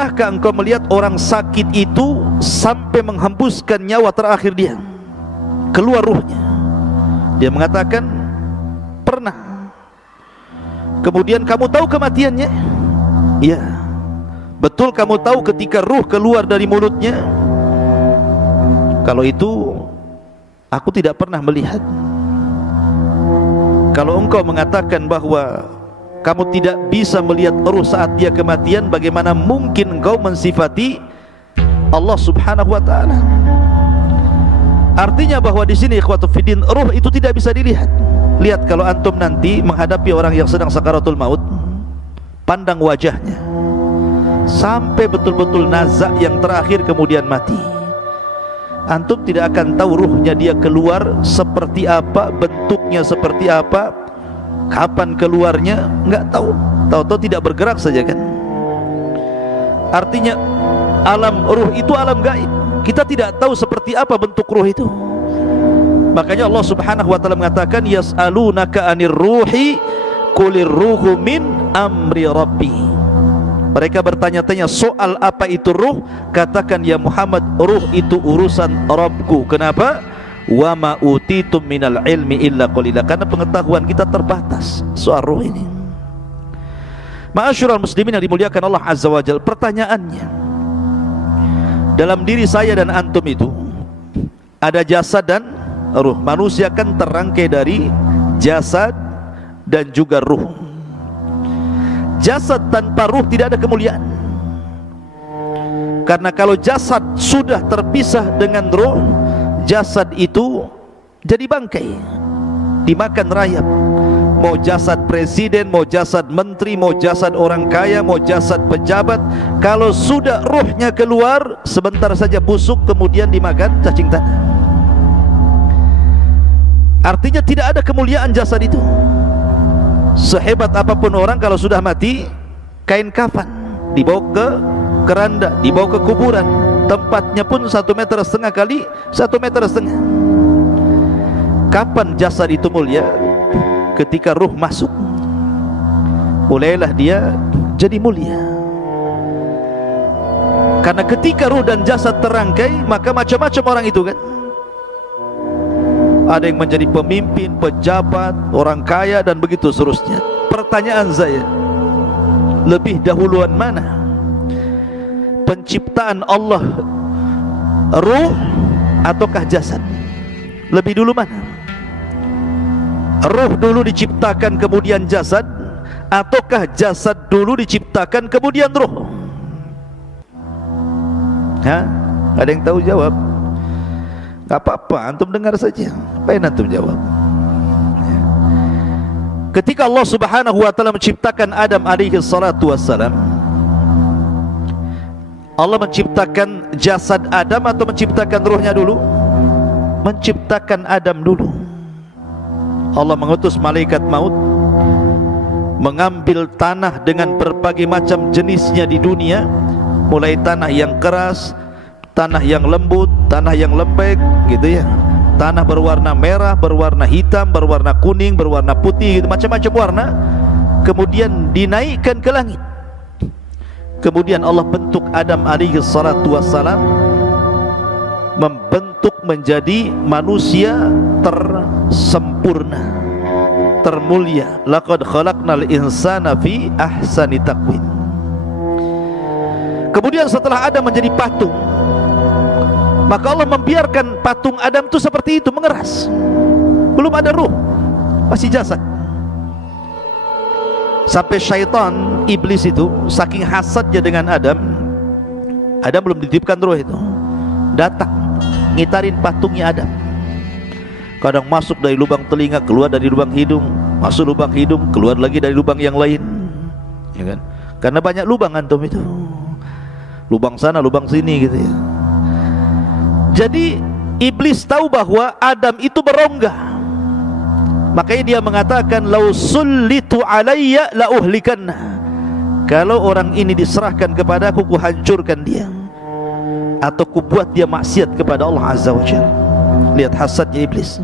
pernahkah engkau melihat orang sakit itu sampai menghembuskan nyawa terakhir dia, keluar ruhnya? Dia mengatakan, pernah. Kemudian, kamu tahu kematiannya? Iya. Betul kamu tahu ketika ruh keluar dari mulutnya? Kalau itu aku tidak pernah melihat. Kalau engkau mengatakan bahwa kamu tidak bisa melihat ruh saat dia kematian, bagaimana mungkin engkau mensifati Allah Subhanahu wa taala? Artinya bahwa di sini ikhwatu fiddin, ruh itu tidak bisa dilihat. Lihat kalau antum nanti menghadapi orang yang sedang sakaratul maut, pandang wajahnya sampai betul-betul nazak yang terakhir kemudian mati. Antum tidak akan tahu ruhnya dia keluar seperti apa, bentuknya seperti apa, kapan keluarnya, nggak tahu. Tahu-tahu tidak bergerak saja kan. Artinya alam ruh itu alam gaib. Kita tidak tahu seperti apa bentuk ruh itu. Makanya Allah Subhanahu wa taala mengatakan, yas'alunaka 'anir ruhi qulir ruhu min amri rabbi. Mereka bertanya-tanya soal apa itu ruh, katakan ya Muhammad, ruh itu urusan Rabbku. Kenapa? Wa ma utitum minal ilmi illa qalila. Karena pengetahuan kita terbatas soal ruh ini. Ma'asyiral muslimin yang dimuliakan Allah Azza wa Jalla, pertanyaannya, dalam diri saya dan antum itu ada jasad dan ruh. Manusia kan terangkai dari jasad dan juga ruh. Jasad tanpa ruh tidak ada kemuliaan. Karena kalau jasad sudah terpisah dengan ruh, jasad itu jadi bangkai, dimakan rayap. Mau jasad presiden, mau jasad menteri, mau jasad orang kaya, mau jasad pejabat, kalau sudah ruhnya keluar, sebentar saja busuk, kemudian dimakan cacing tanah. Artinya tidak ada kemuliaan jasad itu. Sehebat apapun orang, kalau sudah mati, kain kafan dibawa ke keranda, dibawa ke kuburan, tempatnya pun 1,5 meter kali 1,5 meter. Kapan jasad itu mulia? Ketika ruh masuk, mulailah dia jadi mulia. Karena ketika ruh dan jasad terangkai, maka macam-macam orang itu kan. Ada yang menjadi pemimpin, pejabat, orang kaya, dan begitu seterusnya. Pertanyaan saya, lebih dahuluan mana? Penciptaan Allah, ruh ataukah jasad? Lebih dulu mana? Ruh dulu diciptakan kemudian jasad, ataukah jasad dulu diciptakan kemudian ruh? Hah? Ada yang tahu jawab? Gak apa-apa, antum dengar saja. Apa yang antum jawab? Ketika Allah Subhanahu wa taala menciptakan Adam alaihi salatu wassalam, Allah menciptakan jasad Adam atau menciptakan ruhnya dulu? Menciptakan Adam dulu. Allah mengutus malaikat maut, mengambil tanah dengan berbagai macam jenisnya di dunia, mulai tanah yang keras, tanah yang lembut, tanah yang lembek, gitu ya. Tanah berwarna merah, berwarna hitam, berwarna kuning, berwarna putih, gitu, macam-macam warna. Kemudian dinaikkan ke langit. Kemudian Allah bentuk Adam alaihi salatu wassalam, membentuk menjadi manusia tersempurna, termulia. Laqad khalaqnal insana fi ahsani taqwim. Kemudian setelah Adam menjadi patung, maka Allah membiarkan patung Adam itu seperti itu, mengeras. Belum ada ruh, masih jasad. Sampai syaitan, iblis itu saking hasadnya dengan Adam belum dititipkan ruh itu, datang ngitarin patungnya Adam. Kadang masuk dari lubang telinga, keluar dari lubang hidung, masuk lubang hidung, keluar lagi dari lubang yang lain, ya kan? Karena banyak lubang antum itu, lubang sana, lubang sini, gitu ya. Jadi iblis tahu bahwa Adam itu berongga, makanya dia mengatakan, lau sullitu alayya la uhlikanna. Kalau orang ini diserahkan kepada aku, kuhancurkan dia, atau kubuat dia maksiat kepada Allah Azza wa Jalla. Lihat hasadnya iblis.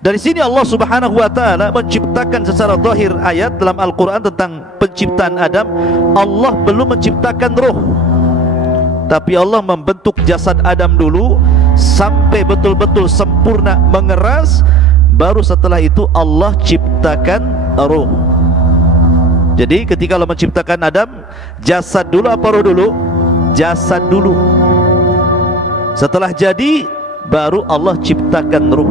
Dari sini Allah Subhanahu wa taala menciptakan secara zahir ayat dalam Al-Qur'an tentang penciptaan Adam. Allah belum menciptakan roh, tapi Allah membentuk jasad Adam dulu sampai betul-betul sempurna mengeras, baru setelah itu Allah ciptakan roh. Jadi ketika Allah menciptakan Adam, jasad dulu apa roh dulu? Jasad dulu. Setelah jadi, baru Allah ciptakan roh.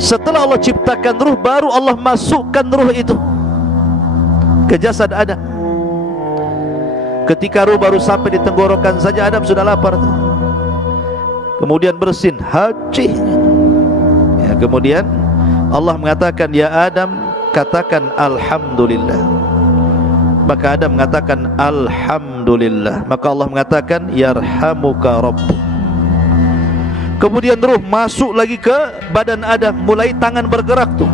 Setelah Allah ciptakan ruh, baru Allah masukkan ruh itu ke jasad Adam. Ketika ruh baru sampai di tenggorokan saja, Adam sudah lapar. Kemudian bersin, haji. Ya, kemudian Allah mengatakan, ya Adam, katakan Alhamdulillah. Maka Adam mengatakan Alhamdulillah. Maka Allah mengatakan, yarhamuka Rabbuk. Kemudian ruh masuk lagi ke badan Adam, mulai tangan bergerak tuh.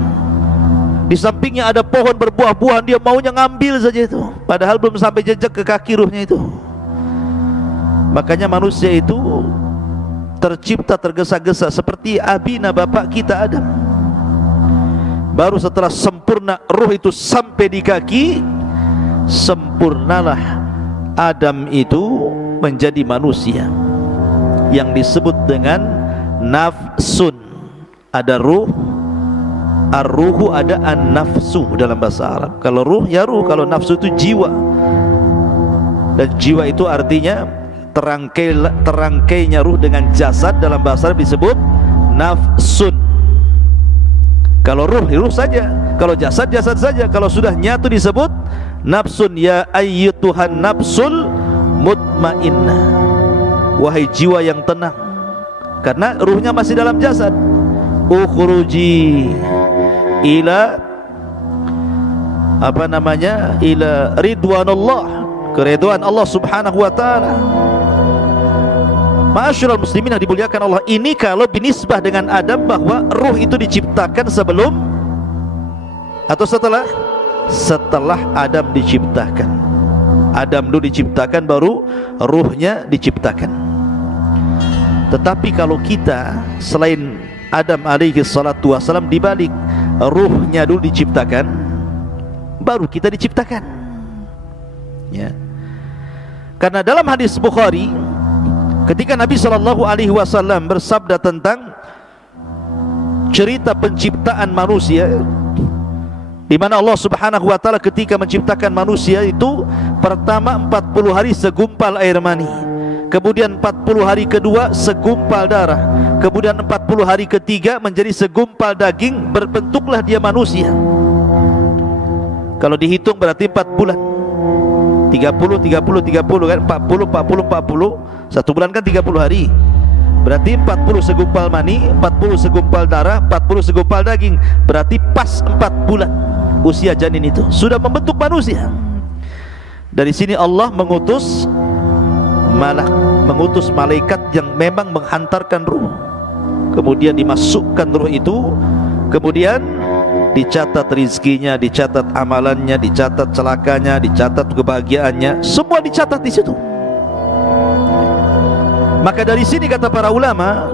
Di sampingnya ada pohon berbuah-buahan, dia maunya ngambil saja itu, padahal belum sampai jejak ke kaki ruhnya itu. Makanya manusia itu tercipta tergesa-gesa seperti abina bapak kita Adam. Baru setelah sempurna ruh itu sampai di kaki, sempurnalah Adam itu menjadi manusia yang disebut dengan nafsun. Ada ruh, ar-ruhu, ada an-nafsu dalam bahasa Arab. Kalau ruh ya ruh, kalau nafsu itu jiwa. Dan jiwa itu artinya terangkainya ruh dengan jasad, dalam bahasa Arab disebut nafsun. Kalau ruh, ruh saja. Kalau jasad, jasad saja. Kalau sudah nyatu disebut nafsun. Ya ayyutuhan nafsul mutmainnah, wahai jiwa yang tenang. Karena ruhnya masih dalam jasad. Ukhruji ila ila ridwanullah, keridhaan Allah Subhanahu wa taala. Ma'asyiral muslimin yang dimuliakan Allah, ini kalau binisbah dengan Adam, bahwa ruh itu diciptakan sebelum atau setelah? Setelah Adam diciptakan. Adam dulu diciptakan, baru ruhnya diciptakan. Tetapi kalau kita selain Adam alaihi salatu wassalam, dibalik, ruhnya dulu diciptakan, baru kita diciptakan. Ya. Karena dalam hadis Bukhari, ketika Nabi sallallahu alaihi wasallam bersabda tentang cerita penciptaan manusia, di mana Allah Subhanahu wa taala ketika menciptakan manusia itu, pertama 40 hari segumpal air mani, kemudian 40 hari kedua segumpal darah, kemudian 40 hari ketiga menjadi segumpal daging, berbentuklah dia manusia. Kalau dihitung berarti 4 bulan. 30 kan, 40 1 bulan kan 30 hari. Berarti 40 segumpal mani, 40 segumpal darah, 40 segumpal daging. Berarti pas 4 bulan usia janin itu sudah membentuk manusia. Dari sini Allah mengutus malaikat yang memang menghantarkan ruh. Kemudian dimasukkan ruh itu, kemudian dicatat rizkinya, dicatat amalannya, dicatat celakanya, dicatat kebahagiaannya, semua dicatat di situ. Maka dari sini kata para ulama,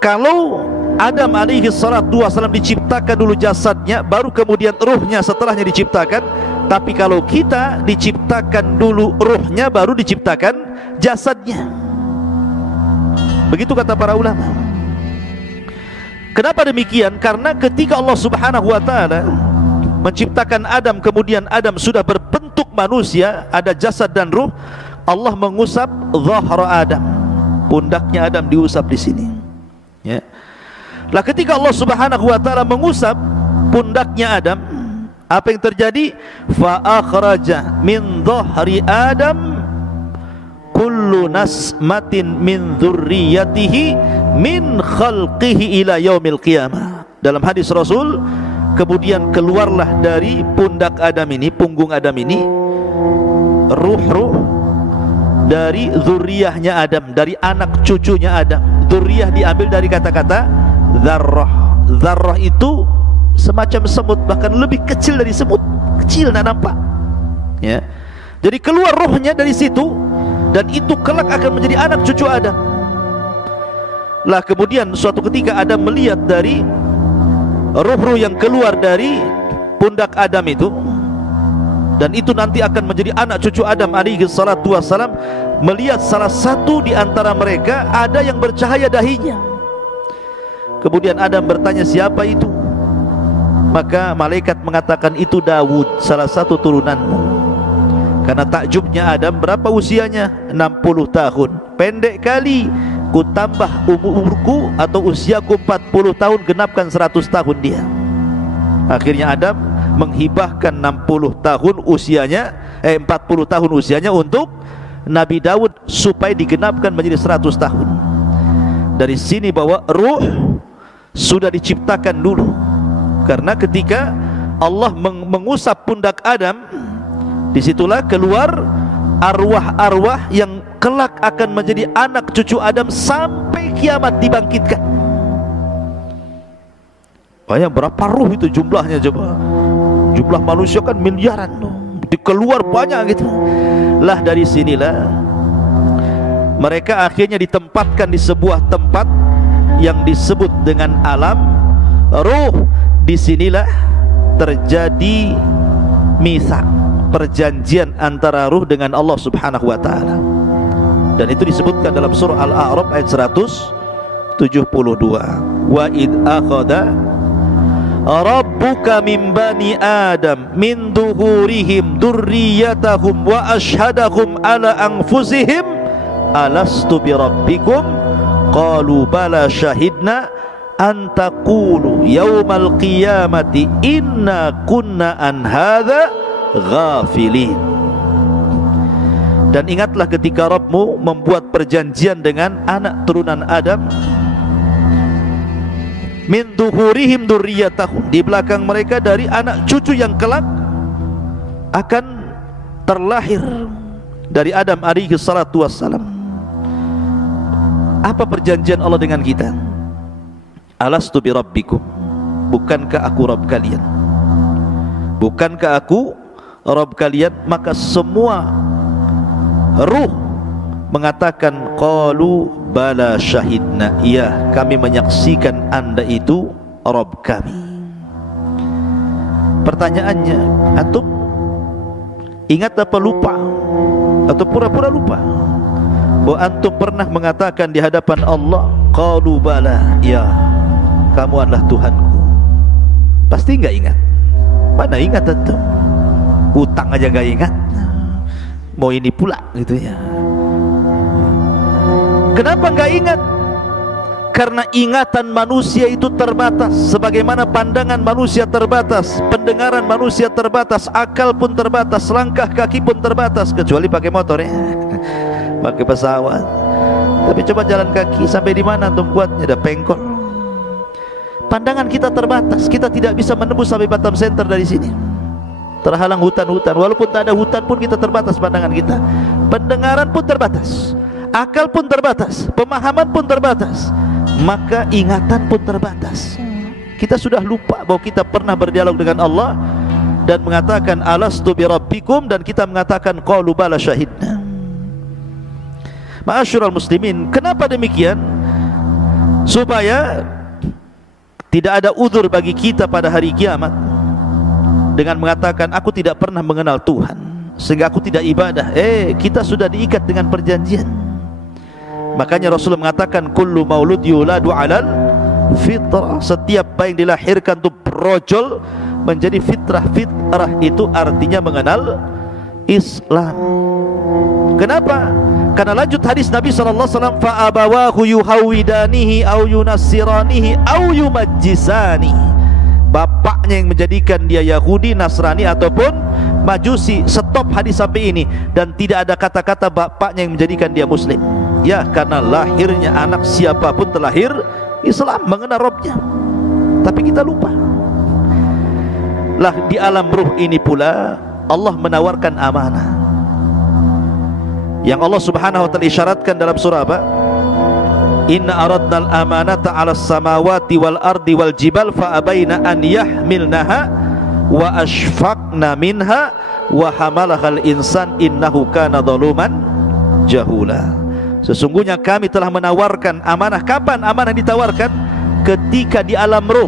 kalau Adam alaihi salatu wasallam diciptakan dulu jasadnya, baru kemudian ruhnya setelahnya diciptakan. Tapi kalau kita diciptakan dulu ruhnya, baru diciptakan jasadnya. Begitu kata para ulama. Kenapa demikian? Karena ketika Allah Subhanahu wa taala menciptakan Adam, kemudian Adam sudah berbentuk manusia, ada jasad dan ruh, Allah mengusap zahra Adam, pundaknya Adam diusap di sini. Ya. Lah ketika Allah Subhanahu wa taala mengusap pundaknya Adam, apa yang terjadi? Fa akhraja min dhahri Adam kullu nasmatin min dzurriyyatihi min khalqihi ila yaumil qiyamah. Dalam hadis Rasul, kemudian keluarlah dari pundak Adam ini, punggung Adam ini, ruh-ruh dari zuriyahnya Adam, dari anak cucunya Adam. Zuriyah diambil dari kata-kata dzarrah. Dzarrah itu semacam semut, bahkan lebih kecil dari semut, kecil, tidak nampak. Ya. Jadi keluar ruhnya dari situ, dan itu kelak akan menjadi anak cucu Adam. Lah kemudian suatu ketika Adam melihat dari ruh-ruh yang keluar dari pundak Adam itu, dan itu nanti akan menjadi anak cucu Adam alaihi salatu wassalam. Melihat salah satu di antara mereka ada yang bercahaya dahinya. Kemudian Adam bertanya, siapa itu? Maka malaikat mengatakan, itu Daud, salah satu turunanmu. Karena takjubnya Adam, berapa usianya? 60 tahun. Pendek kali ku tambah umurku atau usiaku 40 tahun, genapkan 100 tahun dia. Akhirnya Adam menghibahkan 60 tahun usianya, 40 tahun usianya untuk Nabi Daud supaya digenapkan menjadi 100 tahun. Dari sini bahwa ruh sudah diciptakan dulu. Karena ketika Allah mengusap pundak Adam, disitulah keluar arwah-arwah yang kelak akan menjadi anak cucu Adam sampai kiamat dibangkitkan. Banyak, berapa ruh itu jumlahnya coba? Jumlah manusia kan miliaran loh, dikeluar banyak gitu. Lah dari sinilah mereka akhirnya ditempatkan di sebuah tempat yang disebut dengan alam ruh. Disinilah terjadi mitsak, perjanjian antara ruh dengan Allah subhanahu wa ta'ala. Dan itu disebutkan dalam surah Al-A'raf ayat 172. Wa id akhadha rabbuka min bani adam min duhurihim durriyatahum wa ashhadahum ala anfusihim alastu bi rabbikum qalu bala syahidna an taqulu yaumal qiyamati inna kunna an hadza ghafilin. Dan ingatlah ketika Rabbmu membuat perjanjian dengan anak turunan Adam, min duhurihim durriyatahum, di belakang mereka dari anak cucu yang kelak akan terlahir dari Adam alaihi salatu wassalam. Apa perjanjian Allah dengan kita? Alastu bi rabbikum, bukankah aku Rabb kalian? Bukankah aku Rabb kalian? Maka semua ruh mengatakan qalu bala syahidna, iya kami menyaksikan anda itu Rabb kami. Pertanyaannya, antum ingat apa lupa? Atau pura-pura lupa bahwa antum pernah mengatakan di hadapan Allah, qalu bala, ya kamu adalah Tuhanku? Pasti enggak ingat. Mana ingat antum? Hutang aja enggak ingat, mau ini pula gitu ya. Kenapa enggak ingat? Karena ingatan manusia itu terbatas. Sebagaimana pandangan manusia terbatas, pendengaran manusia terbatas, akal pun terbatas, langkah kaki pun terbatas, kecuali pakai motor ya, pakai pesawat. Tapi coba jalan kaki sampai di mana antum kuatnya? Ada pengkol. Pandangan kita terbatas, kita tidak bisa menembus sampai Batam Center dari sini. Terhalang hutan-hutan. Walaupun tak ada hutan pun kita terbatas pandangan kita. Pendengaran pun terbatas, akal pun terbatas, pemahaman pun terbatas, maka ingatan pun terbatas. Kita sudah lupa bahwa kita pernah berdialog dengan Allah dan mengatakan alastu bi rabbikum, dan kita mengatakan qalu bala syahidna. Ma'asyiral muslimin, kenapa demikian? Supaya tidak ada uzur bagi kita pada hari kiamat dengan mengatakan aku tidak pernah mengenal Tuhan sehingga aku tidak ibadah. Kita sudah diikat dengan perjanjian. Makanya Rasulullah mengatakan kullu maulud yuladu alal fitrah, setiap bayi yang dilahirkan itu brojol menjadi fitrah. Fitrah itu artinya mengenal Islam. Kenapa? Karena lanjut hadis Nabi SAW, fa abawahu yuhawidanihi au yunassiranihi au yumajjisani, bapaknya yang menjadikan dia Yahudi, Nasrani ataupun Majusi. Stop hadis sampai ini, dan tidak ada kata-kata bapaknya yang menjadikan dia Muslim. Ya, karena lahirnya anak siapapun terlahir Islam, mengenal Rabbnya. Tapi kita lupa. Lah di alam ruh ini pula Allah menawarkan amanah yang Allah subhanahu wa ta'ala isyaratkan dalam surah apa? Inna aradnal amanata ala samawati wal ardi wal jibal fa abaina an yahmilnaha wa ashfaqna minha wa hamalahal insan innahu kana zaluman jahula. Sesungguhnya kami telah menawarkan amanah. Kapan amanah ditawarkan? Ketika di alam ruh.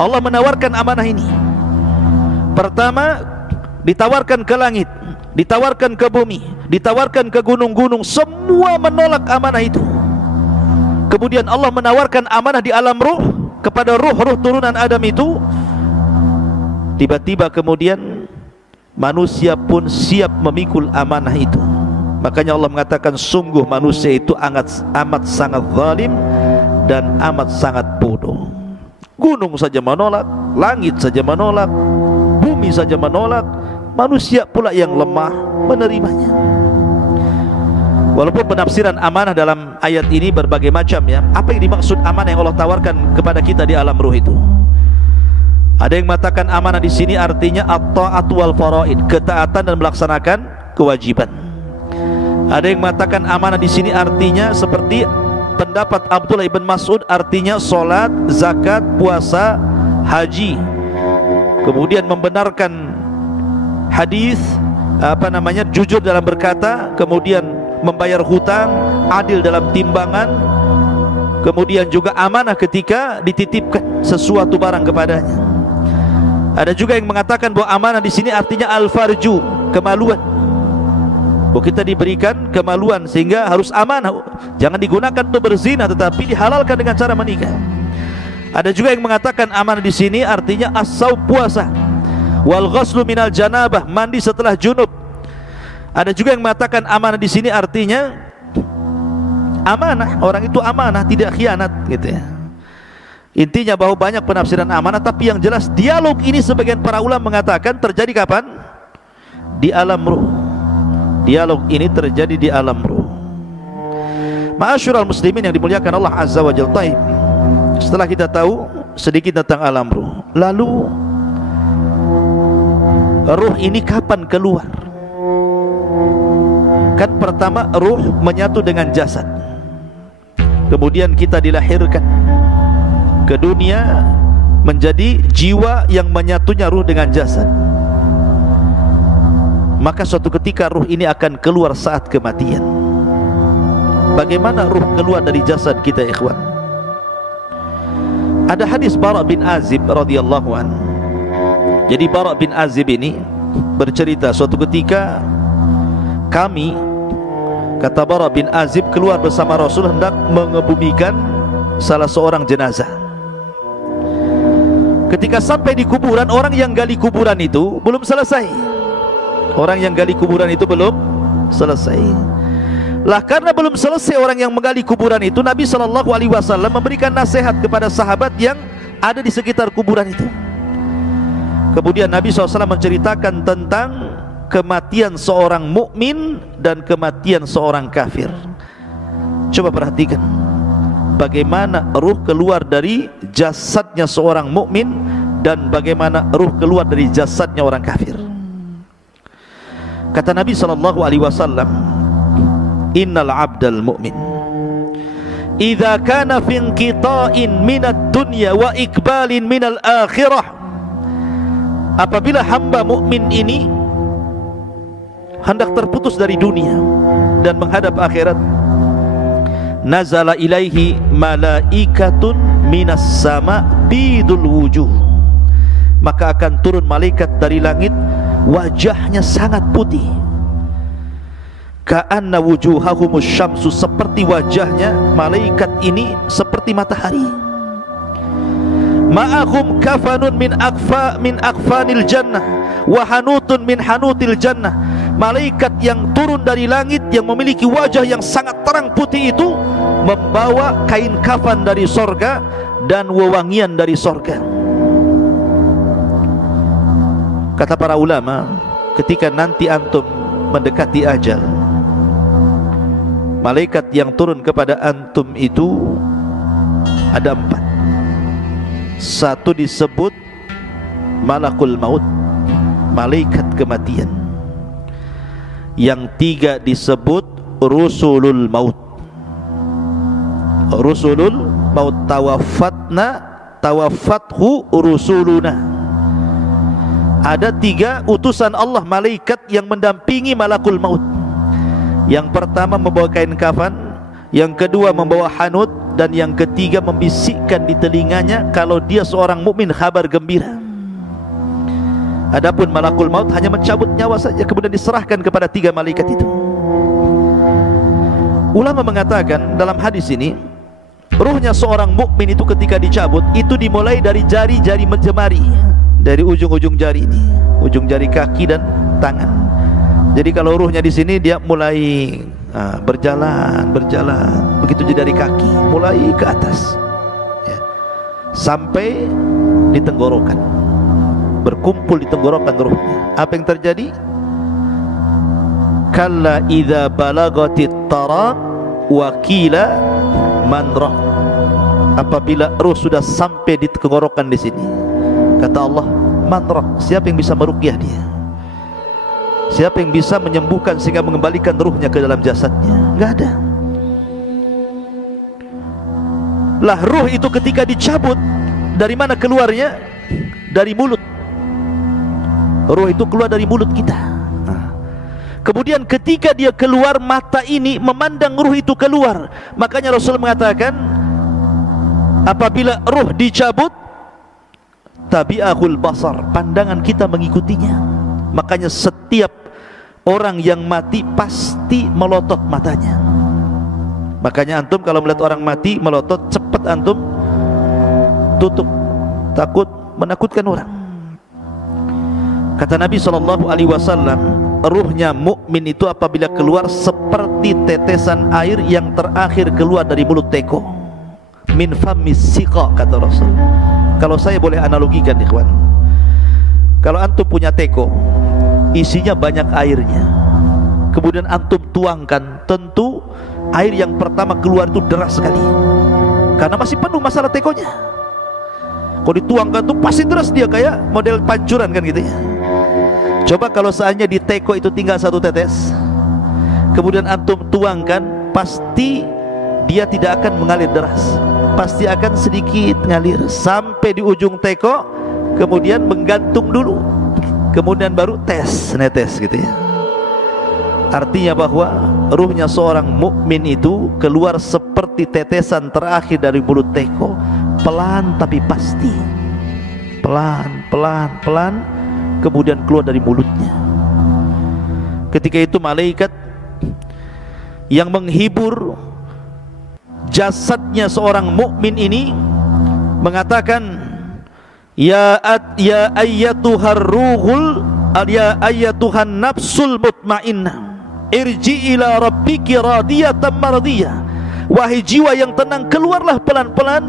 Allah menawarkan amanah ini. Pertama ditawarkan ke langit, ditawarkan ke bumi, ditawarkan ke gunung-gunung. Semua menolak amanah itu. Kemudian Allah menawarkan amanah di alam ruh kepada ruh-ruh turunan Adam itu. Tiba-tiba kemudian manusia pun siap memikul amanah itu. Makanya Allah mengatakan sungguh manusia itu amat sangat zalim dan amat sangat bodoh. Gunung saja menolak, langit saja menolak, bumi saja menolak, manusia pula yang lemah menerimanya. Walaupun penafsiran amanah dalam ayat ini berbagai macam ya. Apa yang dimaksud amanah yang Allah tawarkan kepada kita di alam ruh itu? Ada yang mengatakan amanah di sini artinya at-ta'at wal faraid, ketaatan dan melaksanakan kewajiban. Ada yang mengatakan amanah di sini artinya seperti pendapat Abdullah ibn Mas'ud, artinya solat, zakat, puasa, haji. Kemudian membenarkan hadis jujur dalam berkata, kemudian membayar hutang, adil dalam timbangan, kemudian juga amanah ketika dititipkan sesuatu barang kepadanya. Ada juga yang mengatakan bahwa amanah di sini artinya al-farju, kemaluan. Bahwa kita diberikan kemaluan sehingga harus amanah, jangan digunakan untuk berzina, tetapi dihalalkan dengan cara menikah. Ada juga yang mengatakan amanah di sini artinya as-saum, puasa, wal ghuslu minal janabah, mandi setelah junub. Ada juga yang mengatakan amanah di sini artinya amanah, orang itu amanah, tidak khianat gitu ya. Intinya bahwa banyak penafsiran amanah, tapi yang jelas dialog ini sebagian para ulama mengatakan terjadi kapan? Di alam ruh. Dialog ini terjadi di alam ruh. Ma'asyiral muslimin yang dimuliakan Allah Azza wa Jalla. Setelah kita tahu sedikit tentang alam ruh, lalu ruh ini kapan keluar? Kan pertama ruh menyatu dengan jasad, kemudian kita dilahirkan ke dunia menjadi jiwa yang menyatunya ruh dengan jasad. Maka suatu ketika ruh ini akan keluar saat kematian. Bagaimana ruh keluar dari jasad kita, ikhwan? Ada hadis Bara bin Azib radhiyallahu an. Jadi Bara bin Azib ini bercerita suatu ketika kami, kata Bara bin Azib, keluar bersama Rasul hendak mengebumikan salah seorang jenazah. Ketika sampai di kuburan, orang yang gali kuburan itu belum selesai. Orang yang gali kuburan itu belum selesai. Lah karena belum selesai orang yang menggali kuburan itu, Nabi SAW memberikan nasihat kepada sahabat yang ada di sekitar kuburan itu. Kemudian Nabi SAW menceritakan tentang kematian seorang mukmin dan kematian seorang kafir. Coba perhatikan bagaimana ruh keluar dari jasadnya seorang mukmin dan bagaimana ruh keluar dari jasadnya orang kafir. Kata Nabi SAW, innal abdal mu'min idza kana fi inqita'in minad dunya wa ikbalin minal akhirah, apabila hamba mukmin ini hendak terputus dari dunia dan menghadap akhirat, nazala ilaihi malaikatun minas sama bidul wujuh, maka akan turun malaikat dari langit, wajahnya sangat putih, ka'anna wujuhahumus syamsu, seperti wajahnya malaikat ini seperti matahari. Ma'ahum kafanun min akfanil jannah wa hanutun min hanutil jannah, malaikat yang turun dari langit yang memiliki wajah yang sangat terang putih itu membawa kain kafan dari sorga dan wewangian dari sorga. Kata para ulama, ketika nanti antum mendekati ajal, malaikat yang turun kepada antum itu ada 4. Satu disebut malakul maut, malaikat kematian. Yang 3 disebut rusulul maut. Rusulul maut, tawaffathu rusuluna. Ada 3 utusan Allah malaikat yang mendampingi malakul maut. Yang pertama membawa kain kafan, yang kedua membawa hanut, dan yang ketiga membisikkan di telinganya kalau dia seorang mukmin kabar gembira. Adapun malakul maut hanya mencabut nyawa saja, kemudian diserahkan kepada 3 malaikat itu. Ulama mengatakan dalam hadis ini, ruhnya seorang mukmin itu ketika dicabut itu dimulai dari jari-jari jemari, dari ujung-ujung jari ini, ujung jari kaki dan tangan. Jadi kalau ruhnya di sini dia mulai berjalan, begitu jadi dari kaki mulai ke atas, ya, sampai di tenggorokan, berkumpul di tenggorokan ruhnya. Apa yang terjadi? Kalla idza balagatit taraq wa qila man rah. Apabila ruh sudah sampai di tenggorokan di sini, kata Allah, man rah, siapa yang bisa meruqyah dia? Siapa yang bisa menyembuhkan sehingga mengembalikan ruhnya ke dalam jasadnya? Enggak ada. Lah ruh itu ketika dicabut, dari mana keluarnya? Dari mulut. Ruh itu keluar dari mulut kita. Kemudian ketika dia keluar, mata ini memandang ruh itu keluar. Makanya Rasul mengatakan, apabila ruh dicabut, tabi'ahul basar, pandangan kita mengikutinya. Makanya setiap orang yang mati pasti melotot matanya. Makanya antum kalau melihat orang mati melotot, cepat antum tutup, takut menakutkan orang. Kata Nabi SAW, ruhnya mukmin itu apabila keluar seperti tetesan air yang terakhir keluar dari mulut teko, min famis siqa, kata Rasul. Kalau saya boleh analogikan, ikhwan, kalau antum punya teko, isinya banyak airnya, kemudian antum tuangkan, tentu air yang pertama keluar itu deras sekali, karena masih penuh masalah tekonya. Kalau dituangkan tuh pasti deras, dia kayak model pancuran kan gitu ya. Coba kalau seandainya di teko itu tinggal 1 tetes, kemudian antum tuangkan, pasti dia tidak akan mengalir deras, pasti akan sedikit ngalir sampai di ujung teko, kemudian menggantung dulu, kemudian baru netes gitu ya. Artinya bahwa ruhnya seorang mukmin itu keluar seperti tetesan terakhir dari mulut teko, pelan tapi pasti, pelan, kemudian keluar dari mulutnya. Ketika itu malaikat yang menghibur jasadnya seorang mukmin ini mengatakan, ya ayyatuhar ruhul, ya ayyatuhan nafsul mutmainnah, irji ila rabbiki radiyatan mardiyah. Wahai jiwa yang tenang, keluarlah pelan-pelan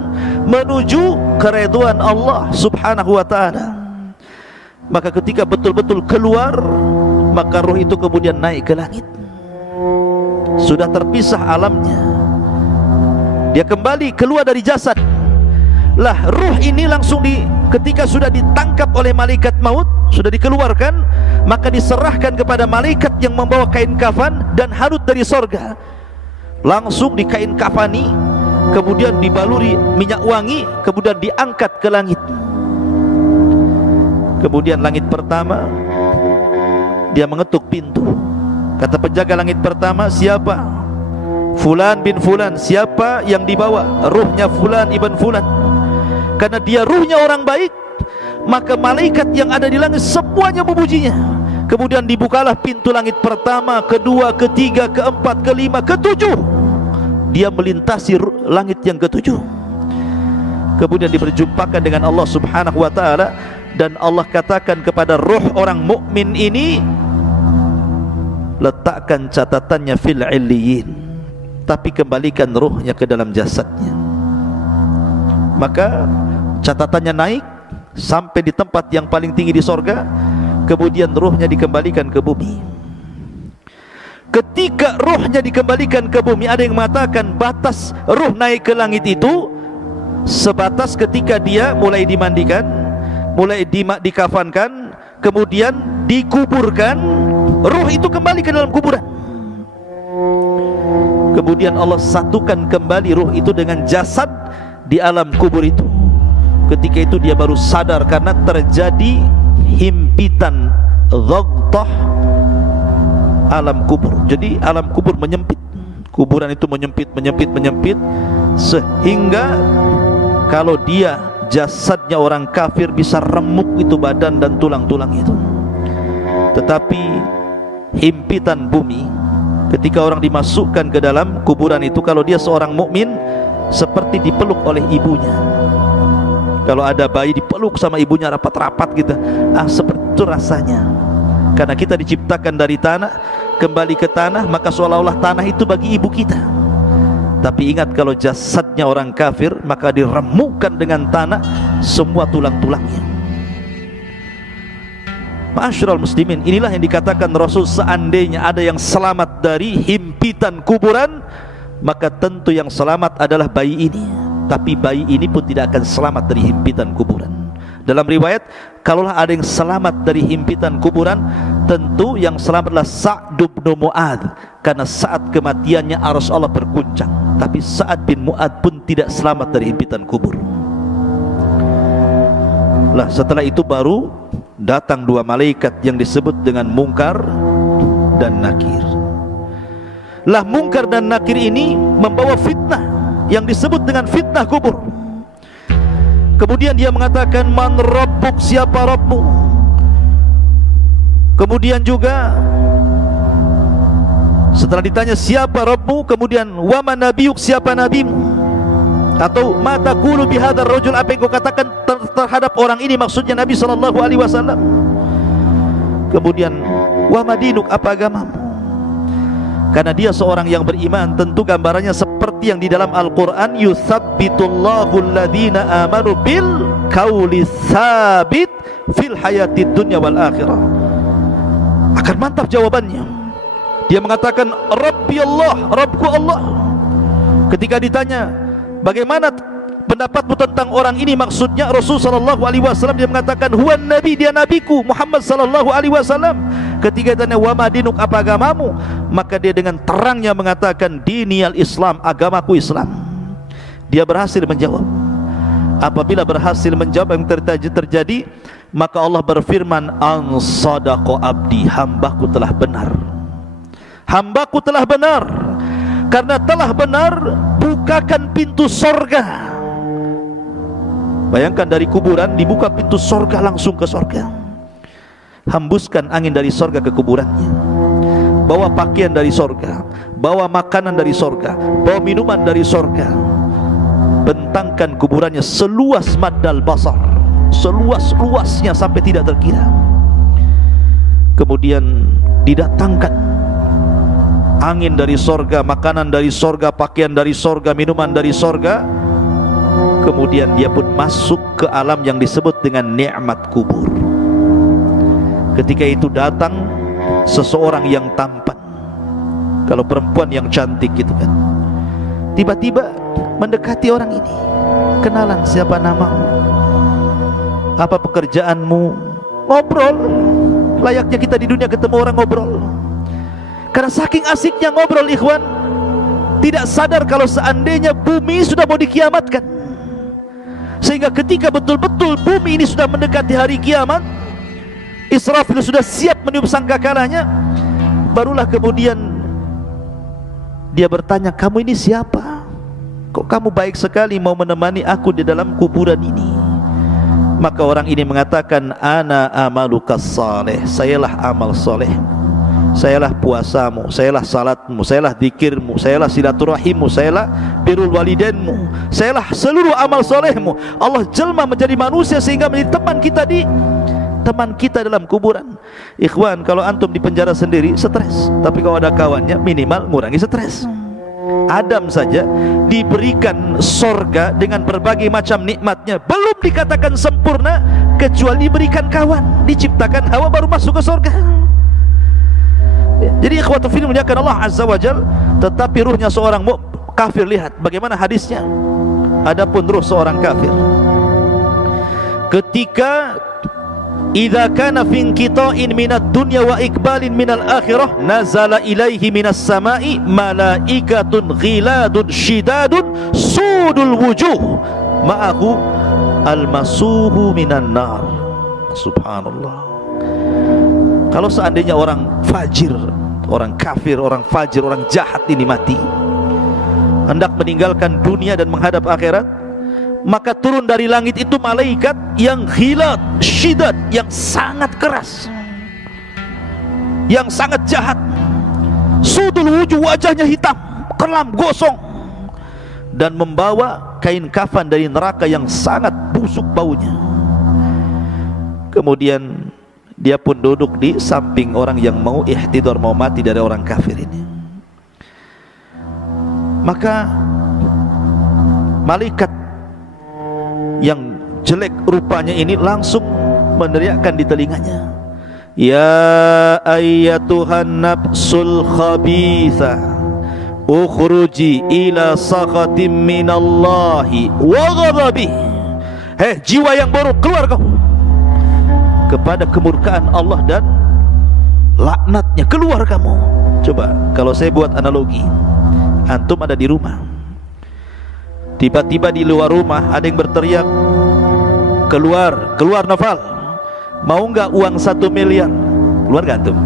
menuju keridhaan Allah Subhanahu wa ta'ala. Maka ketika betul-betul keluar, maka ruh itu kemudian naik ke langit. Sudah terpisah alamnya, dia kembali keluar dari jasad. Lah ruh ini langsung ketika sudah ditangkap oleh malaikat maut, sudah dikeluarkan, maka diserahkan kepada malaikat yang membawa kain kafan dan hanut dari sorga. Langsung dikain kafani, kemudian dibaluri minyak wangi, kemudian diangkat ke langit. Kemudian langit pertama, dia mengetuk pintu. Kata penjaga langit pertama, siapa? Fulan bin Fulan. Siapa yang dibawa? Ruhnya Fulan ibn Fulan. Karena dia ruhnya orang baik, maka malaikat yang ada di langit semuanya memujinya. Kemudian dibukalah pintu langit pertama, kedua, ketiga, keempat, kelima, ketujuh. Dia melintasi langit yang ketujuh. Kemudian diperjumpakan dengan Allah Subhanahu wa ta'ala. Dan Allah katakan kepada ruh orang mukmin ini, letakkan catatannya fil illiyin, tapi kembalikan ruhnya ke dalam jasadnya. Maka catatannya naik sampai di tempat yang paling tinggi di sorga, kemudian ruhnya dikembalikan ke bumi. Ketika ruhnya dikembalikan ke bumi, ada yang mengatakan batas ruh naik ke langit itu sebatas ketika dia mulai dimandikan, mulai dikafankan, kemudian dikuburkan, ruh itu kembali ke dalam kuburan. Kemudian Allah satukan kembali ruh itu dengan jasad di alam kubur itu. Ketika itu dia baru sadar, karena terjadi himpitan, dhaghtah, alam kubur. Jadi alam kubur menyempit, kuburan itu menyempit sehingga kalau dia jasadnya orang kafir bisa remuk itu badan dan tulang-tulang itu. Tetapi himpitan bumi ketika orang dimasukkan ke dalam kuburan itu, kalau dia seorang mukmin seperti dipeluk oleh ibunya. Kalau ada bayi dipeluk sama ibunya rapat-rapat gitu, seperti itu rasanya. Karena kita diciptakan dari tanah, kembali ke tanah, maka seolah-olah tanah itu bagi ibu kita. Tapi ingat, kalau jasadnya orang kafir, maka diremukkan dengan tanah semua tulang-tulangnya. Ma'asyiral muslimin, inilah yang dikatakan Rasul, seandainya ada yang selamat dari himpitan kuburan, maka tentu yang selamat adalah bayi ini. Tapi bayi ini pun tidak akan selamat dari himpitan kuburan. Dalam riwayat, kalaulah ada yang selamat dari himpitan kuburan, tentu yang selamat adalah Sa'd bin Mu'adz, karena saat kematiannya arsy Allah berguncang. Tapi Sa'd bin Mu'adz pun tidak selamat dari himpitan kubur. Lah setelah itu baru datang dua malaikat yang disebut dengan Munkar dan Nakir. Lah Munkar dan Nakir ini membawa fitnah yang disebut dengan fitnah kubur. Kemudian dia mengatakan, man rabbuk, siapa Rabbmu? Kemudian juga setelah ditanya siapa Rabbmu, kemudian wa man nabiyuk, siapa nabimu? Atau ma taqulu bihadzal rajul, apa yang kau katakan terhadap orang ini, maksudnya Nabi SAW. Kemudian wa madinuk, apa agamamu? Karena dia seorang yang beriman, tentu gambarannya seperti yang di dalam Al-Quran, yutsabbitullahu alladhina amanu bil qawli tsabit fil hayatid dunya wal akhirah. Akan mantap jawabannya. Dia mengatakan Rabbi Allah, Rabbku Allah. Ketika ditanya bagaimana pendapatmu tentang orang ini, maksudnya Rasul sallallahu alaihi wasallam, dia mengatakan huwan nabi, dia nabiku Muhammad sallallahu alaihi wasallam. Ketika ditanya wa madinuk, apa agamamu, maka dia dengan terangnya mengatakan diniyal Islam, agamaku Islam. Dia berhasil menjawab. Apabila berhasil menjawab yang terjadi, maka Allah berfirman, an sadaqa abdi, hambaku telah benar. Hambaku telah benar. Karena telah benar, bukakan pintu sorga. Bayangkan, dari kuburan dibuka pintu sorga, langsung ke sorga. Hembuskan angin dari sorga ke kuburannya. Bawa pakaian dari sorga, bawa makanan dari sorga, bawa minuman dari sorga. Bentangkan kuburannya seluas maddal basar, seluas-luasnya sampai tidak terkira. Kemudian didatangkan angin dari sorga, makanan dari sorga, pakaian dari sorga, minuman dari sorga. Kemudian dia pun masuk ke alam yang disebut dengan nikmat kubur. Ketika itu datang seseorang yang tampan, kalau perempuan yang cantik gitu kan, tiba-tiba mendekati orang ini. Kenalan, siapa namamu, apa pekerjaanmu, ngobrol. Layaknya kita di dunia ketemu orang ngobrol. Karena saking asiknya ngobrol, ikhwan, tidak sadar kalau seandainya bumi sudah mau dikiamatkan. Sehingga ketika betul-betul bumi ini sudah mendekati hari kiamat, Israfil sudah siap meniup sangkakalanya, barulah kemudian dia bertanya, kamu ini siapa? Kok kamu baik sekali mau menemani aku di dalam kuburan ini? Maka orang ini mengatakan, ana amalukas saleh, sayalah amal soleh, sayalah puasamu, sayalah salatmu, sayalah zikirmu, sayalah silaturahimmu, sayalah birrul walidainmu, sayalah seluruh amal solehmu. Allah jelma menjadi manusia sehingga menjadi teman kita dalam kuburan. Ikhwan, kalau antum di penjara sendiri stres, tapi kalau ada kawannya minimal ngurangi stres. Adam saja diberikan sorga dengan berbagai macam nikmatnya, belum dikatakan sempurna kecuali diberikan kawan, diciptakan Hawa baru masuk ke sorga. Jadi ikhwatul fillah muliakan Allah azza wajal. Tetapi ruhnya seorang kafir, lihat bagaimana hadisnya. Adapun ruh seorang kafir, ketika idza kana fi inqita'in minad dunya wa iqbalin minal akhirah, nazala ilaihi minas sama'i malaikatun ghiladun shidadun sudul wujuh ma'ahu almasuhu minan nar. Subhanallah. Kalau seandainya orang fajir, orang kafir, orang fajir, orang jahat ini mati, hendak meninggalkan dunia dan menghadap akhirat, maka turun dari langit itu malaikat yang ghilat, syidat, yang sangat keras, yang sangat jahat. Sudul wujuh, wajahnya hitam, kelam, gosong, dan membawa kain kafan dari neraka yang sangat busuk baunya. Kemudian dia pun duduk di samping orang yang mau ihtidar, mau mati dari orang kafir ini. Maka malaikat yang jelek rupanya ini langsung meneriakkan di telinganya, ya ayyatuhan nafsul khabithah, ukhruji ila sakhatim minallahi wa ghadabih. Hei jiwa yang buruk, keluar kau kepada kemurkaan Allah dan laknatnya, keluar kamu. Coba kalau saya buat analogi, antum ada di rumah, tiba-tiba di luar rumah ada yang berteriak, keluar, keluar Noval, mau nggak uang 1 miliar? Keluar gak antum?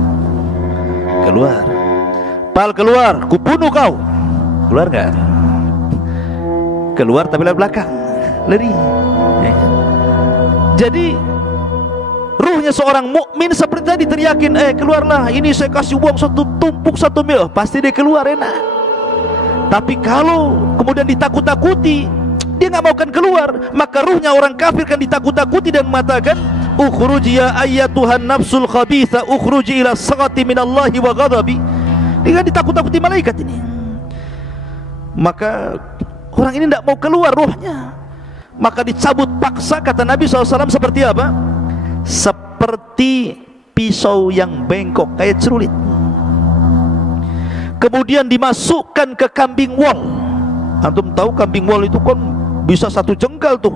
Keluar. Pal, keluar, kubunuh kau. Keluar gak? Keluar tapi lewat belakang, lari. Jadi ruhnya seorang mukmin seperti tadi teriakin, keluarlah, ini saya kasih uang tumpuk 1 miliar, pasti dia keluar enak. Tapi kalau kemudian ditakut-takuti, dia nggak mau kan keluar, maka ruhnya orang kafir kan ditakut-takuti dan mengatakan, ukhruji ya ayyatuhan nafsul khabitha, ukhruji ila saghati minallahi wa ghadabi. Dia kan ditakut-takuti malaikat ini. Maka orang ini tidak mau keluar ruhnya, maka dicabut paksa. Kata Nabi SAW seperti apa? Seperti pisau yang bengkok, kayak celurit. Kemudian dimasukkan ke kambing wol. Antum tahu kambing wol itu kan bisa 1 jengkal tuh,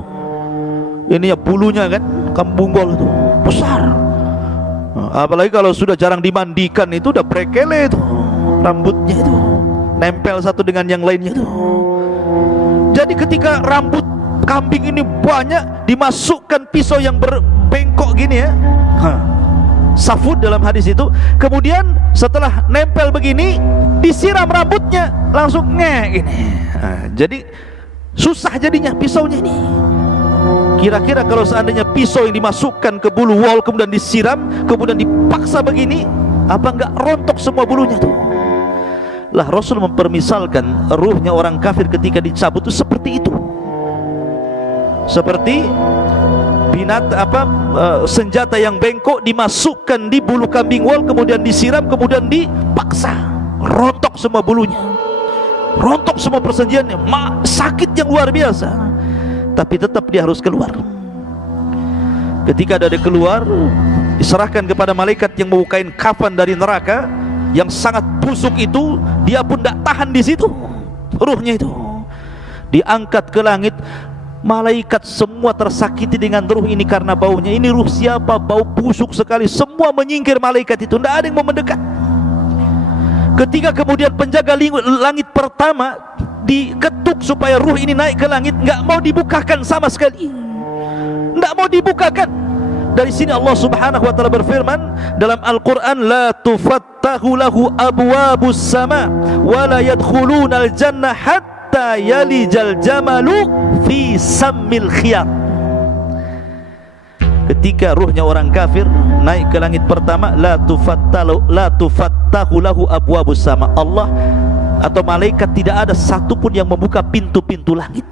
ini ya bulunya kan, kambing wol itu besar. Apalagi kalau sudah jarang dimandikan, itu udah brekele itu, rambutnya itu nempel satu dengan yang lainnya itu. Jadi ketika rambut kambing ini banyak, dimasukkan pisau yang berbengkok gini ya, safud dalam hadis itu. Kemudian setelah nempel begini, disiram rambutnya, langsung gini. Jadi susah jadinya pisaunya ini. Kira-kira kalau seandainya pisau yang dimasukkan ke bulu wol kemudian disiram, kemudian dipaksa begini, apa enggak rontok semua bulunya tuh? Lah Rasul mempermisalkan ruhnya orang kafir ketika dicabut itu seperti itu. Seperti senjata yang bengkok dimasukkan di bulu kambing wol, kemudian disiram, kemudian dipaksa, rontok semua bulunya, rontok semua persenjaannya, sakit yang luar biasa. Tapi tetap dia harus keluar. Ketika dia keluar, diserahkan kepada malaikat yang membawa kain kafan dari neraka yang sangat busuk itu. Dia pun tidak tahan di situ, ruhnya itu diangkat ke langit. Malaikat semua tersakiti dengan ruh ini karena baunya. Ini ruh siapa? Bau busuk sekali. Semua menyingkir malaikat itu, tidak ada yang mau mendekat. Ketika kemudian penjaga langit pertama diketuk supaya ruh ini naik ke langit, nggak mau dibukakan sama sekali, nggak mau dibukakan. Dari sini Allah Subhanahu wa taala berfirman dalam Al-Qur'an, la tufattahu lahu abwabus sama wa la yadkhulunal jannah hatta yalijal jamalu fi sammil khiyat. Ketika ruhnya orang kafir naik ke langit pertama, la tufattahu lahu abwabus sama, Allah atau malaikat tidak ada satupun yang membuka pintu-pintu langit,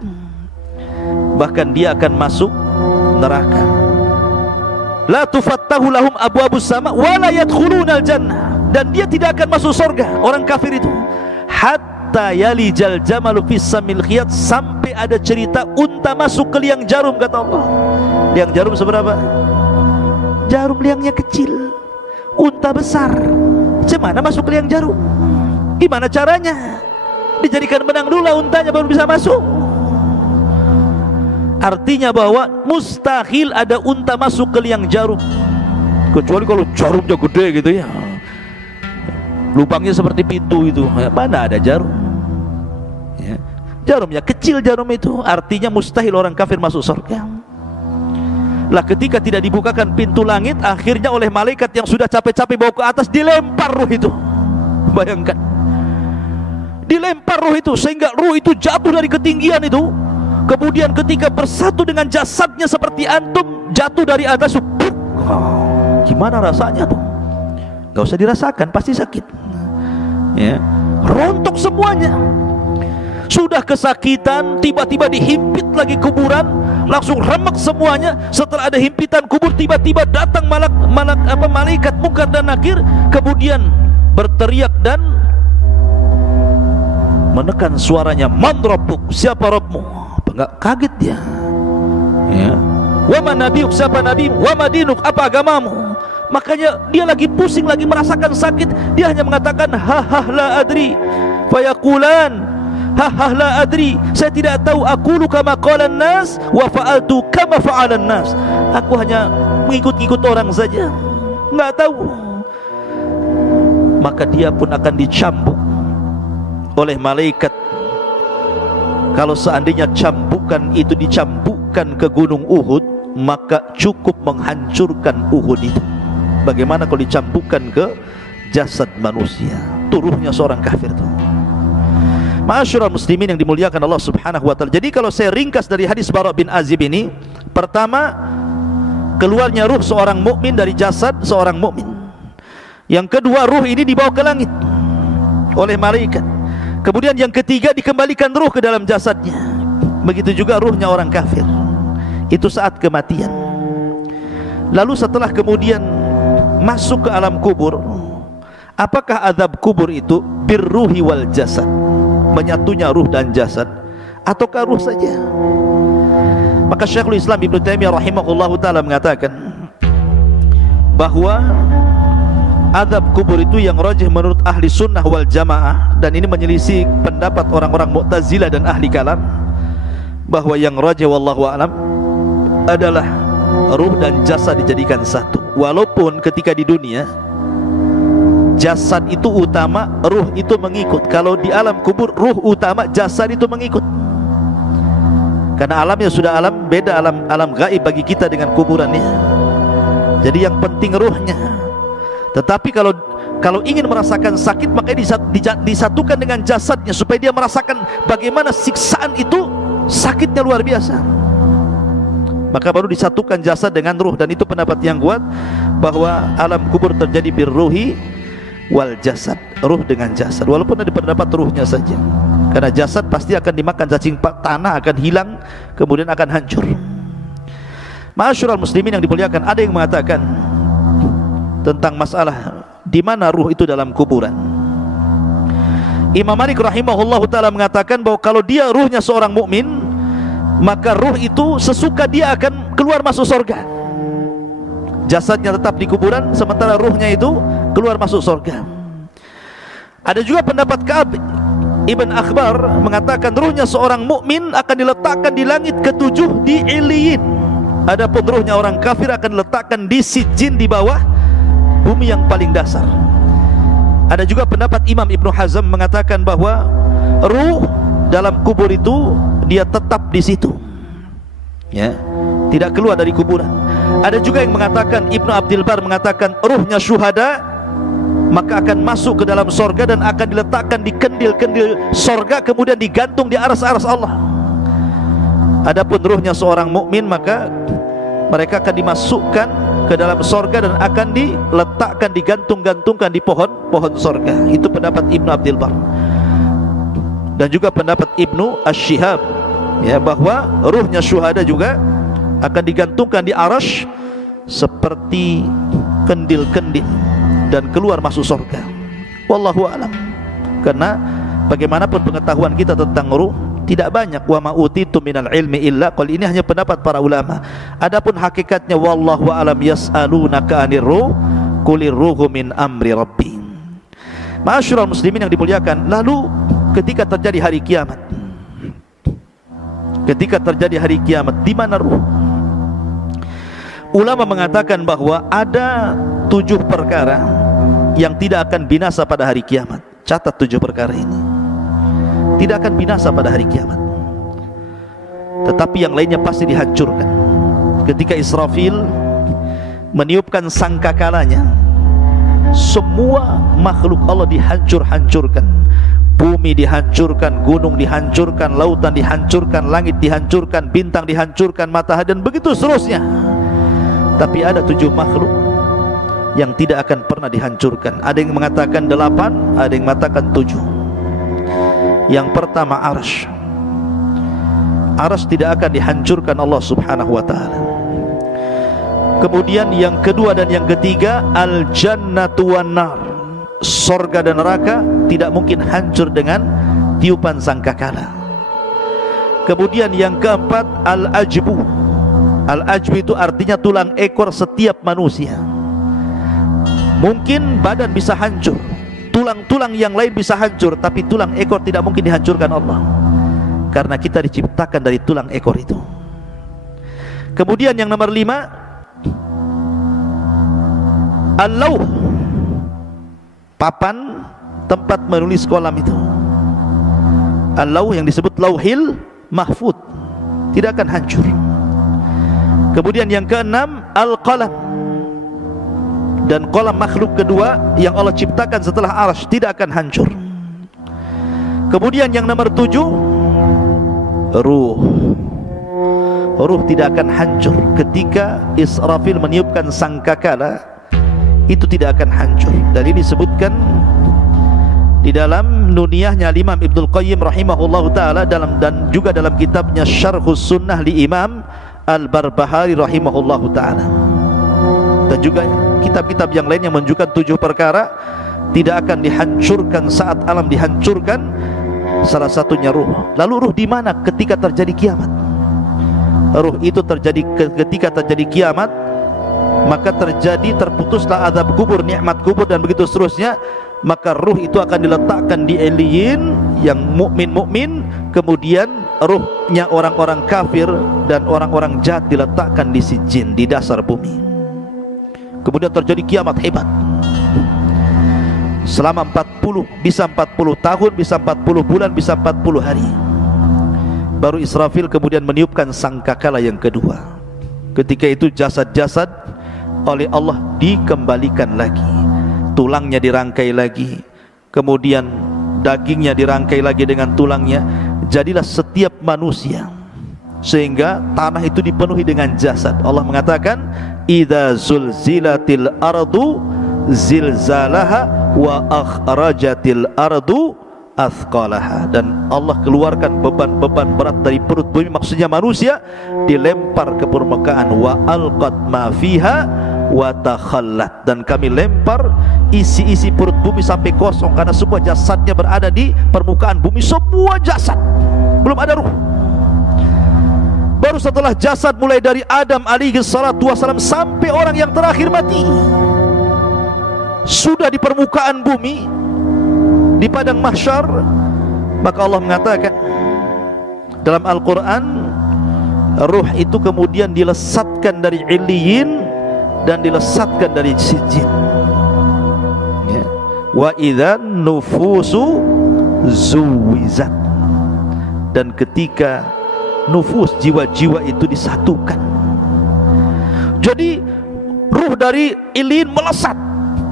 bahkan dia akan masuk neraka. La tufattahu lahum abwabus sama wa la yadkhulunal jannah, dan dia tidak akan masuk surga orang kafir itu hatta yalijal jamalu fis samil khiyat, sampai ada cerita unta masuk ke liang jarum. Kata Allah, liang jarum seberapa? Jarum liangnya kecil, unta besar, gimana masuk ke liang jarum? Gimana caranya? Dijadikan benang dulu untanya baru bisa masuk. Artinya bahwa mustahil ada unta masuk ke liang jarum, kecuali kalau jarumnya gede gitu ya, lubangnya seperti pintu itu, mana ada jarum ya. Jarumnya kecil, jarum itu artinya mustahil orang kafir masuk surga. Lah ketika tidak dibukakan pintu langit, akhirnya oleh malaikat yang sudah capek-capek bawa ke atas, dilempar ruh itu Bayangkan, dilempar ruh itu sehingga ruh itu jatuh dari ketinggian itu, kemudian ketika bersatu dengan jasadnya seperti antum jatuh dari atas, gimana rasanya tuh? Gak usah dirasakan, pasti sakit ya. Rontok semuanya. Sudah kesakitan, tiba-tiba dihimpit lagi kuburan, langsung remek semuanya. Setelah ada himpitan kubur, tiba-tiba datang malaikat Munkar dan Nakir, kemudian berteriak dan menekan suaranya, man rabbuk, siapa Rabbmu? Enggak kaget dia ya. Wa man nabiyuk, siapa nabimu? Wa madinuk, apa agamamu? Makanya dia lagi pusing, lagi merasakan sakit, dia hanya mengatakan ha la adri. Fayaqulan ha la adri, saya tidak tahu. Aqulu kama qala an-nas wa fa'altu kama fa'ala an-nas. Aku hanya mengikut-ikut orang saja, enggak tahu. Maka dia pun akan dicambuk oleh malaikat. Kalau seandainya cambukan itu dicambukkan ke gunung Uhud, maka cukup menghancurkan Uhud itu. Bagaimana kalau dicambukkan ke jasad manusia? Turuhnya seorang kafir itu. Ma'asyiral muslimin yang dimuliakan Allah Subhanahu wa taala. Jadi kalau saya ringkas dari hadis Bara' bin Azib ini, pertama, keluarnya ruh seorang mukmin dari jasad seorang mukmin. Yang kedua, ruh ini dibawa ke langit oleh malaikat. Kemudian yang ketiga, dikembalikan ruh ke dalam jasadnya. Begitu juga ruhnya orang kafir. Itu saat kematian. Lalu setelah kemudian masuk ke alam kubur, apakah azab kubur itu birruhi wal jasad, menyatunya ruh dan jasad, ataukah ruh saja? Maka Syekhul Islam Ibnu Taimiyah rahimahullahu taala mengatakan bahwa azab kubur itu yang rajih menurut ahli sunnah wal jamaah, dan ini menyelisih pendapat orang-orang Mu'tazilah dan ahli kalam, bahwa yang rajih wallahu a'lam adalah ruh dan jasad dijadikan satu. Walaupun ketika di dunia jasad itu utama, ruh itu mengikut. Kalau di alam kubur ruh utama, jasad itu mengikut. Karena alamnya sudah alam beda, alam gaib bagi kita dengan kuburannya. Jadi yang penting ruhnya. Tetapi kalau ingin merasakan sakit, maka disatukan dengan jasadnya supaya dia merasakan bagaimana siksaan itu, sakitnya luar biasa. Maka baru disatukan jasad dengan ruh, dan itu pendapat yang kuat bahwa alam kubur terjadi birruhi wal jasad, ruh dengan jasad. Walaupun ada pendapat ruhnya saja, karena jasad pasti akan dimakan cacing tanah, akan hilang, kemudian akan hancur. Ma'asyiral muslimin yang dimuliakan, ada yang mengatakan tentang masalah di mana ruh itu dalam kuburan. Imam Malik rahimahullahu taala mengatakan bahwa kalau dia ruhnya seorang mukmin, maka ruh itu sesuka dia akan keluar masuk surga. Jasadnya tetap di kuburan, sementara ruhnya itu keluar masuk surga. Ada juga pendapat Ka'ab Ibn Akhbar mengatakan ruhnya seorang mukmin akan diletakkan di langit ketujuh di Iliyin. Adapun ruhnya orang kafir akan diletakkan di Sijjin, di bawah bumi yang paling dasar. Ada juga pendapat Imam Ibnu Hazm mengatakan bahwa ruh dalam kubur itu dia tetap di situ, ya, tidak keluar dari kuburan. Ada juga yang mengatakan, Ibnu Abdul Bar mengatakan ruhnya syuhada maka akan masuk ke dalam sorga dan akan diletakkan di kendil-kendil sorga, kemudian digantung di aras-aras Allah. Adapun ruhnya seorang mukmin, maka mereka akan dimasukkan ke dalam sorga dan akan diletakkan, digantung-gantungkan di pohon sorga. Itu pendapat Ibnu Abdul Bar. Dan juga pendapat Ibnu Ash-Shihab, ya, bahwa ruhnya syuhada juga akan digantungkan di arasy seperti kendil-kendil dan keluar masuk surga. Wallahu a'lam. Karena bagaimanapun pengetahuan kita tentang ruh tidak banyak. Wa ma utitu minal ilmi illa qal. Ini hanya pendapat para ulama. Adapun hakikatnya wallahu a'lam. Yas'alunaka 'anir ruh qulir ruhu min amri rabbi. Ma'asyiral muslimin yang dimuliakan, lalu ketika terjadi hari kiamat, di mana ruh? Ulama mengatakan bahwa ada 7 perkara yang tidak akan binasa pada hari kiamat. Catat 7 perkara ini. Tidak akan binasa pada hari kiamat, tetapi yang lainnya pasti dihancurkan. Ketika Israfil meniupkan sangkakalanya, semua makhluk Allah dihancur-hancurkan. Bumi dihancurkan, gunung dihancurkan, lautan dihancurkan, langit dihancurkan, bintang dihancurkan, matahari, dan begitu seterusnya. Tapi ada 7 makhluk yang tidak akan pernah dihancurkan. Ada yang mengatakan 8, ada yang mengatakan 7. Yang pertama arsy. Arsy tidak akan dihancurkan Allah subhanahu wa ta'ala. Kemudian yang kedua dan yang ketiga, al-jannatu wan nar. Sorga dan neraka tidak mungkin hancur dengan tiupan sangkakala. Kemudian yang keempat, al-ajbu. Al-ajbu itu artinya tulang ekor setiap manusia. Mungkin badan bisa hancur, tulang-tulang yang lain bisa hancur, tapi tulang ekor tidak mungkin dihancurkan Allah, karena kita diciptakan dari tulang ekor itu. Kemudian yang nomor 5, al-lauh, papan tempat menulis kolam itu. Al-lauh yang disebut lauhil mahfud tidak akan hancur. Kemudian yang keenam, al-qalam, dan kolam makhluk kedua yang Allah ciptakan setelah arsy tidak akan hancur. Kemudian yang nomor 7, ruh. Ruh tidak akan hancur ketika Israfil meniupkan sangkakala, itu tidak akan hancur. Dan ini disebutkan di dalam nuniyahnya Imam Ibnul Qayyim rahimahullahu ta'ala, dan juga dalam kitabnya Syarhus Sunnah li Imam Al-Barbahari rahimahullahu ta'ala, dan juga kitab-kitab yang lain yang menunjukkan 7 perkara tidak akan dihancurkan saat alam dihancurkan. Salah satunya ruh. Lalu ruh di mana ketika terjadi kiamat? Ruh itu terjadi ketika terjadi kiamat, maka terputuslah azab kubur, nikmat kubur, dan begitu seterusnya. Maka ruh itu akan diletakkan di Eliyin yang mukmin, kemudian ruhnya orang-orang kafir dan orang-orang jahat diletakkan di Sijjin, di dasar bumi. Kemudian terjadi kiamat hebat selama 40 tahun, bisa 40 bulan, bisa 40 hari. Baru Israfil kemudian meniupkan sangkakala yang kedua. Ketika itu jasad-jasad oleh Allah dikembalikan lagi, tulangnya dirangkai lagi, kemudian dagingnya dirangkai lagi dengan tulangnya. Jadilah setiap manusia, sehingga tanah itu dipenuhi dengan jasad. Allah mengatakan, idza zulzilatil ardu zilzalaha wa akhrajatil ardu athqalaha. Dan Allah keluarkan beban-beban berat dari perut bumi, maksudnya manusia, dilempar ke permukaan. Wa alqat ma fiha wa takhallat, dan kami lempar isi-isi perut bumi sampai kosong, karena semua jasadnya berada di permukaan bumi. Semua jasad, belum ada ruh. Baru setelah jasad, mulai dari Adam alaihi salatu wassalam sampai orang yang terakhir mati, sudah di permukaan bumi, di padang mahsyar, maka Allah mengatakan dalam Al-Quran, ruh itu kemudian dilesatkan dari Eliyin dan dilesatkan dari Sijjin, ya. Wa idzan nufusu zuwizat, dan ketika nufus, jiwa-jiwa itu disatukan. Jadi ruh dari Eliyin melesat,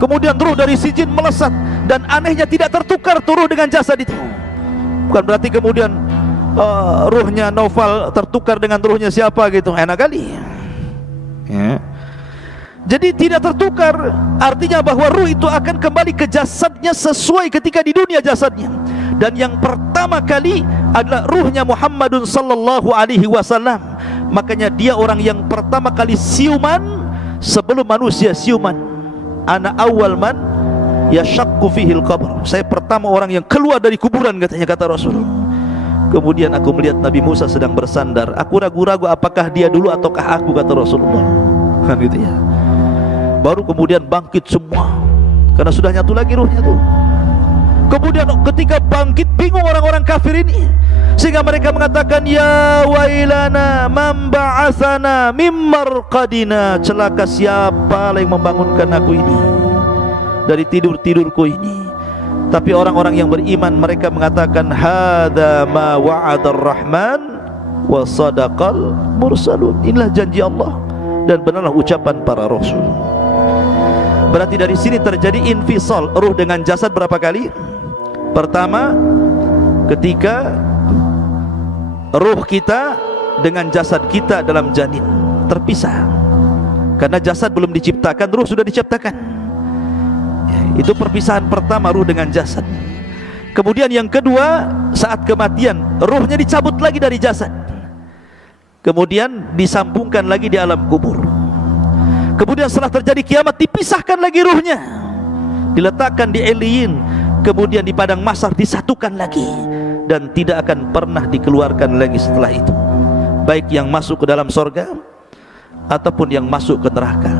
kemudian ruh dari Sijjin melesat, dan anehnya tidak tertukar ruh dengan jasad itu. Bukan berarti kemudian ruhnya Naufal tertukar dengan ruhnya siapa gitu, enak kali, ya. Jadi tidak tertukar, artinya bahwa ruh itu akan kembali ke jasadnya sesuai ketika di dunia jasadnya. Dan yang pertama kali adalah ruhnya Muhammadun sallallahu alaihi wasallam. Makanya dia orang yang pertama kali siuman sebelum manusia siuman. Ana awal man yashaqqu fihil qabr. Saya pertama orang yang keluar dari kuburan, katanya, kata Rasul. Kemudian aku melihat Nabi Musa sedang bersandar. Aku ragu-ragu apakah dia dulu ataukah aku, kata Rasulullah. Kan gitu ya. Baru kemudian bangkit semua, karena sudah nyatu lagi ruhnya tuh. Kemudian ketika bangkit, bingung orang-orang kafir ini, sehingga mereka mengatakan, ya wailana man ba'atsana mim marqadina. Celaka siapa yang membangunkan aku ini dari tidur-tidurku ini. Tapi orang-orang yang beriman, mereka mengatakan, hadza ma wa'adar rahman wa sadaqal mursalun. Inilah janji Allah dan benarlah ucapan para rasul. Berarti dari sini terjadi infisal ruh dengan jasad berapa kali? Pertama, ketika ruh kita dengan jasad kita dalam janin terpisah, karena jasad belum diciptakan, ruh sudah diciptakan. Itu perpisahan pertama, ruh dengan jasad. Kemudian yang kedua, saat kematian ruhnya dicabut lagi dari jasad, kemudian disambungkan lagi di alam kubur. Kemudian setelah terjadi kiamat, dipisahkan lagi ruhnya, diletakkan di Eliyin, kemudian di padang mahsyar disatukan lagi, dan tidak akan pernah dikeluarkan lagi setelah itu, baik yang masuk ke dalam sorga ataupun yang masuk ke neraka.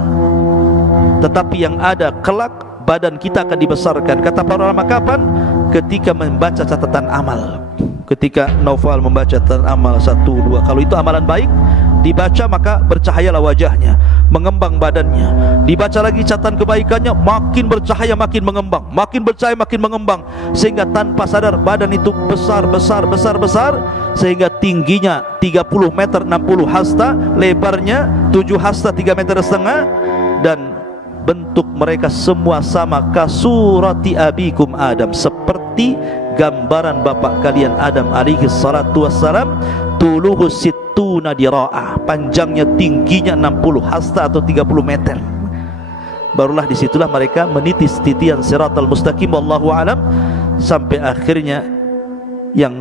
Tetapi yang ada kelak, badan kita akan dibesarkan. Kata para ulama, kapan? Ketika membaca catatan amal. Ketika Naufal membaca catatan amal 1, 2, kalau itu amalan baik dibaca, maka bercahayalah wajahnya, mengembang badannya. Dibaca lagi catatan kebaikannya, makin bercahaya, makin mengembang, makin bercahaya, makin mengembang, sehingga tanpa sadar badan itu besar, sehingga tingginya 30 meter 60 hasta, lebarnya 7 hasta 3,5 meter, dan bentuk mereka semua sama, kasurati abikum Adam, seperti gambaran bapak kalian Adam alaihi salatu wassalam. Tuluhu sittuna dira'ah, panjangnya tingginya 60 hasta atau 30 meter. Barulah disitulah mereka menitis titian siratal mustaqim, wallahu alam, sampai akhirnya yang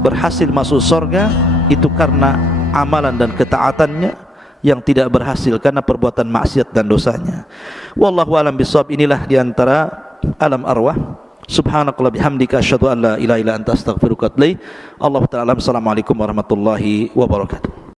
berhasil masuk surga itu karena amalan dan ketaatannya, yang tidak berhasil karena perbuatan maksiat dan dosanya. Wallahu alam bisawab. Inilah diantara alam arwah. Subhanakallah bihamdika asyhadu an la ilaha illa anta astaghfiruka wa atubu ilaik. Allahu ta'ala. Assalamualaikum warahmatullahi wabarakatuh.